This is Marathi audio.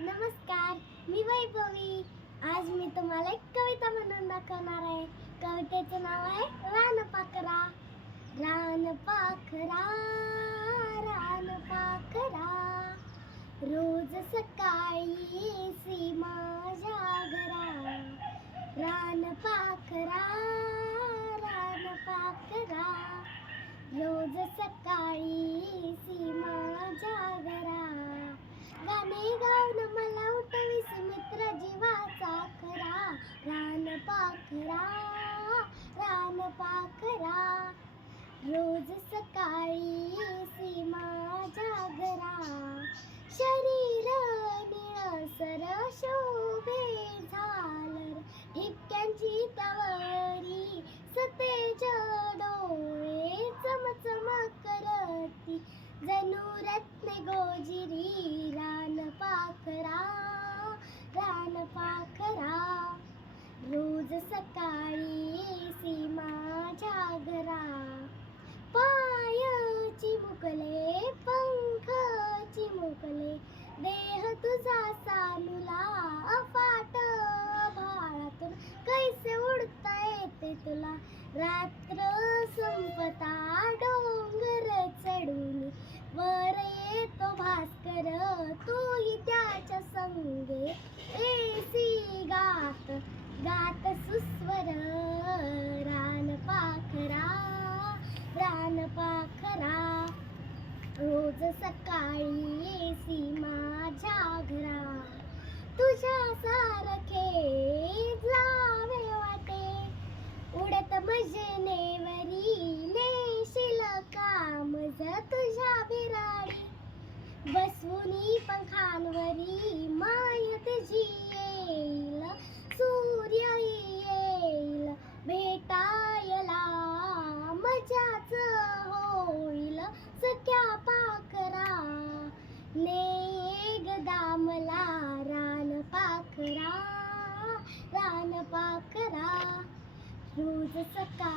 नमस्कार, मी वैभवी. आज मी तुम्हाला एक कविता म्हणून दाखवणार आहे. कवितेचं नाव आहे रानपाखरा. रानपाखरा, रानपाखरा, रोज सकाळी येसी माझ्या घरा. रानपाखरा, रानपाखरा, रोज सकाळी येसी माझ्या घरा. गाणे गाऊन मला उठवीस मित्र जीवाचा खरा. रानपाखरा, रानपाखरा, रोज सकाळी येसी माझ्या घरा. शरीर निळसर शोभे झालर, ठिपक्यांची तवरी सतेज डोळे चमचम करती, जणू रत्ने गोजिरी. रानपाखरा, रानपाखरा, रोज सकाळी येसी माझ्या घरा. पाय चिमुकले, पंख चिमुकले, देह तुझा सानुला. अफाट भाळातून कैसे उडता येते तुला. रात्र संपता डोंगर चढून वर येतो भास्कर, तूही त्याच्या संगे येसी गात गात सुस्वर. रानपाखरा, रानपाखरा, रोज सकाळी येसी माझ्या घरा. तुझ्या सारखे जावे वाटे, उडत मजनेवरी नेशील कामज तुझ्या बिराडी. बसवुनी पंखांवरी माय तुझी येईल, सूर्य येईल भेटायला. मजाच होईल सख्या पाखरा, ने एकदा मला. रानपाखरा, रानपाखरा, रोज सकाळी